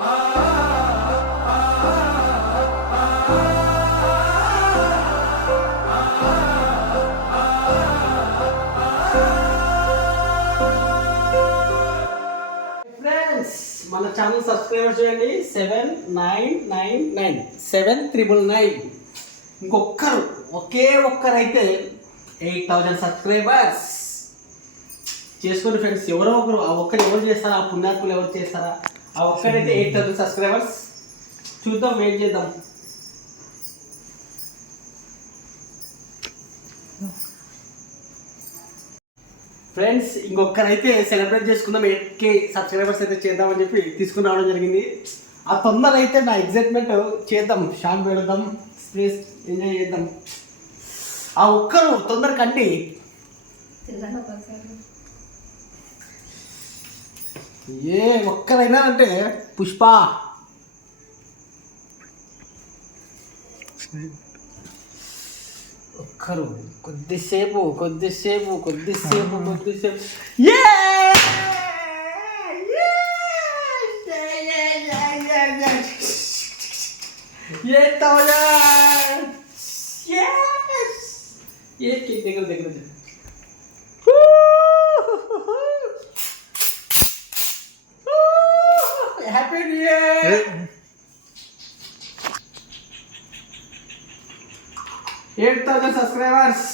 మన channel subscriber చేయండి 7999 ఇంకొక్కరు ఒక్కరైతే 8000 subscribers చేసుకోండి ఫ్రెండ్స్. ఎవరో ఒకరు ఆ ఒక్కరు ఎవరు చేస్తారా, ఆ పుణ్యాత్ములు ఎవరు చేస్తారా, ఆ ఒక్కరైతే 8000 సబ్స్క్రైబర్స్ చూద్దాం, వెయిట్ చేద్దాం. ఫ్రెండ్స్ ఇంకొకరైతే సెలబ్రేట్ చేసుకుందాం, 8K సబ్స్క్రైబర్స్ అయితే చేద్దామని చెప్పి తీసుకుని రావడం జరిగింది. ఆ తొందర అయితే నా ఎగ్జైట్మెంట్ చేద్దాం, షాంప్ పెడదాం, స్పేస్ ఎంజాయ్ చేద్దాం. ఆ ఒక్కరు తొందర కండి ఏ ఒక్కరైనా అంటే పుష్ప ఒక్కరు కొద్దిసేపు దగ్గర హ్యాపీ న్యూ ఇయర్. 8000 సబ్స్క్రైబర్స్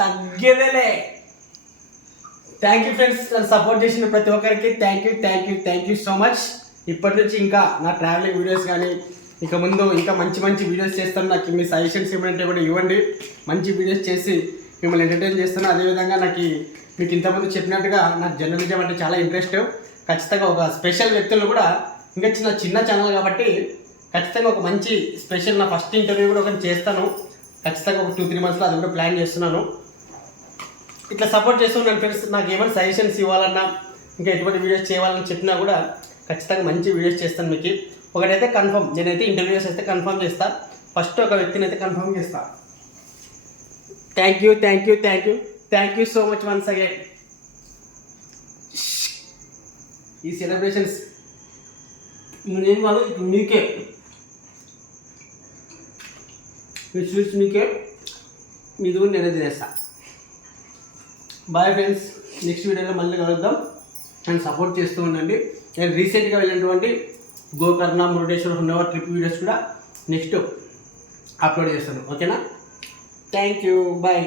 తగ్గేదేలే. థ్యాంక్ యూ ఫ్రెండ్స్, నన్ను సపోర్ట్ చేసిన ప్రతి ఒక్కరికి థ్యాంక్ యూ సో మచ్. ఇప్పటి నుంచి ఇంకా నా ట్రావెలింగ్ వీడియోస్ కానీ ఇక ముందు ఇంకా మంచి వీడియోస్ చేస్తాను. నాకు మీ సజెషన్స్ ఏమంటే కూడా ఇవ్వండి, మంచి వీడియోస్ చేసి మిమ్మల్ని ఎంటర్టైన్ చేస్తాను. అదేవిధంగా మీకు ఇంతకుముందు చెప్పినట్టుగా నాకు జర్నలిజం అంటే చాలా ఇంట్రెస్ట్. ఖచ్చితంగా ఒక స్పెషల్ వ్యక్తులను కూడా, ఇంకా చిన్న ఛానల్ కాబట్టి ఖచ్చితంగా ఒక మంచి స్పెషల్ నా ఫస్ట్ ఇంటర్వ్యూ కూడా ఒకటి చేస్తాను. ఖచ్చితంగా ఒక 2-3 మంత్స్లో అది కూడా ప్లాన్ చేస్తున్నాను. ఇట్లా సపోర్ట్ చేస్తున్నాను ఫ్రెండ్స్. నాకు ఏమైనా సజెషన్స్ ఇవ్వాలన్నా, ఇంకా ఎటువంటి వీడియోస్ చేయాలని చెప్పినా కూడా ఖచ్చితంగా మంచి వీడియోస్ చేస్తాను మీకు. ఒకటైతే కన్ఫర్మ్, నేనైతే ఇంటర్వ్యూస్ అయితే కన్ఫర్మ్ చేస్తాను. ఫస్ట్ ఒక వ్యక్తిని అయితే కన్ఫర్మ్ చేస్తాను. Thank you so much once again. ఈ సెలబ్రేషన్స్ నేను వాళ్ళు ఇప్పుడు మీకే, మీ స్వీట్స్ మీకే, మీ దూరం నేనే తినేస్తా. బాయ్ ఫ్రెండ్స్, నెక్స్ట్ వీడియోలో మళ్ళీ కలుద్దాం. నన్ను సపోర్ట్ చేస్తూ ఉండండి. నేను రీసెంట్గా వెళ్ళినటువంటి గోకర్ణ, మురుడేశ్వర్, హున్నవర్ ట్రిప్ వీడియోస్ కూడా నెక్స్ట్ అప్లోడ్ చేస్తాను. ఓకేనా? Thank you, bye.